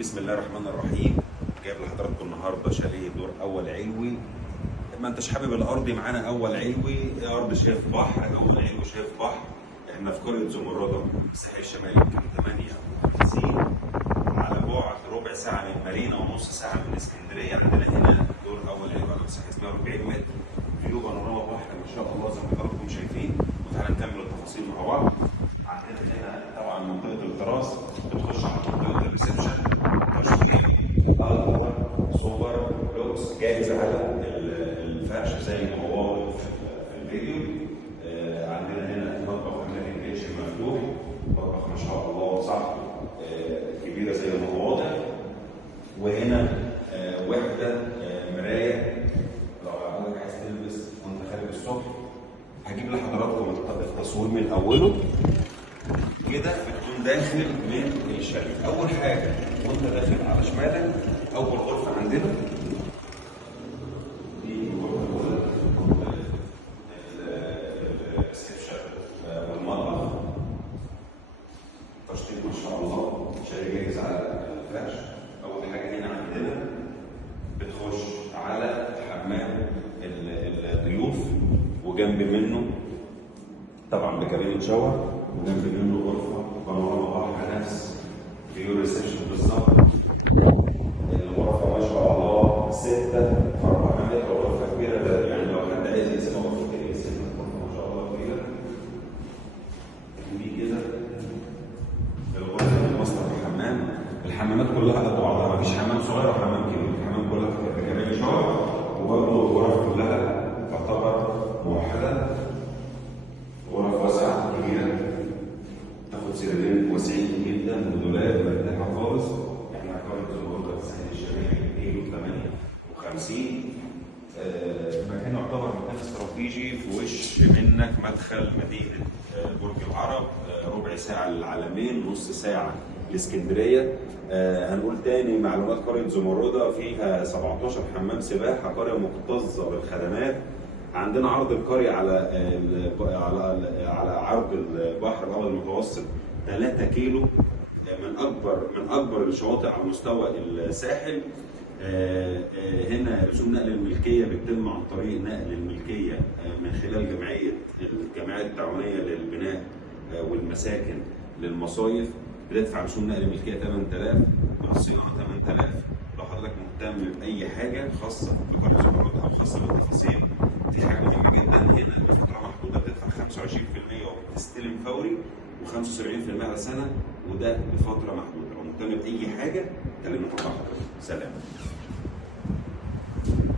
بسم الله الرحمن الرحيم. جايب لحضراتكم النهارده شاليه دور اول علوي. ما انتش حابب الارض معانا اول علوي، ارض شايف بحر، اول علوي شايف بحر. احنا في قريه زمرده الساحل الشمالي، يمكن 58 على بعد ربع ساعه من مارينا ونص ساعه من اسكندريه. عندنا هنا دور اول علوي على مساحه 140 متر، فيو بانوراما بحر ما شاء الله زي ما حضراتكم شايفين. وتعالى نكمل التفاصيل مع بعض. عندنا هنا طبعا منطقه التراس، بتخش على منطقه الريسبشن، صور لوكس جاهز على الفرش زي ما هو واضح في الفيديو. عندنا هنا مطبخ امريكان كيتشن مفتوح، مطبخ ما شاء الله وسعته كبيره زي ما هو واضح. وهنا وحده مرايه، لو حضرتك عايز تلبس وانت خارج الصبح. هجيب لحضراتكم التصوير من اوله كده. بتكون داخل من الشاليه، اول حاجه وانت داخل على شمالك اول غرفه عندنا دي الغرفه الاولى، الريسبشن والمطبخ. تشطيب ما شاء الله، شاليه جاهز على الفرش. اول حاجه هنا عندنا بتخش على حمام الضيوف، وجنب منه طبعا بكابينة شاور، وجنب منه غرفه بانوراما بحر نفس فيو ريسبشن بالظبط. الغرفه ما شاء الله 6 في 4 متر، غرفه كبيره. ده يعني لو حد عايز يقسمها غرفتين يقسمها، غرفه ما شاء الله كبيره. دي كده الغرفه الماستر الحمام. الحمامات كلها قد بعضها، مفيش حمام صغير وحمام كبير، الحمام كلها بكابينة شاور. وبرضه الغرف كلها تعتبر موحده، غرف واسعه كبيره، تاخد سريرين واسعين جدا ودولاب مرتاحه خالص. احنا قريه زمرده الساحل الشمالي كيلو 58. مكان يعتبر مكان استراتيجي، في وش منك مدخل مدينه برج العرب، ربع ساعه للعلمين، نص ساعه لاسكندريه. هنقول تاني معلومات: قريه زمرده فيها 17 حمام سباحه، قريه مكتظه بالخدمات. عندنا عرض القريه على عرض البحر الابيض المتوسط 3 كيلو، من اكبر الشواطئ على مستوى الساحل. هنا رسوم نقل الملكيه بتتم عن طريق نقل الملكيه من خلال الجمعيات التعاونيه للبناء والمساكن للمصايف. بتدفع رسوم نقل الملكيه 8000 والصيانه 8000. لو حضرتك مهتم باي حاجه خاصه بقريه زمرده او خاصه بالتفاصيل، في حاجه مهمه جدا هنا: بفتره محدوده بتدفع 25% وبتستلم فوري، و75% على سنه، وده لفتره محدوده. لو مهتم باي حاجه كلمنا في حضرتك. سلام.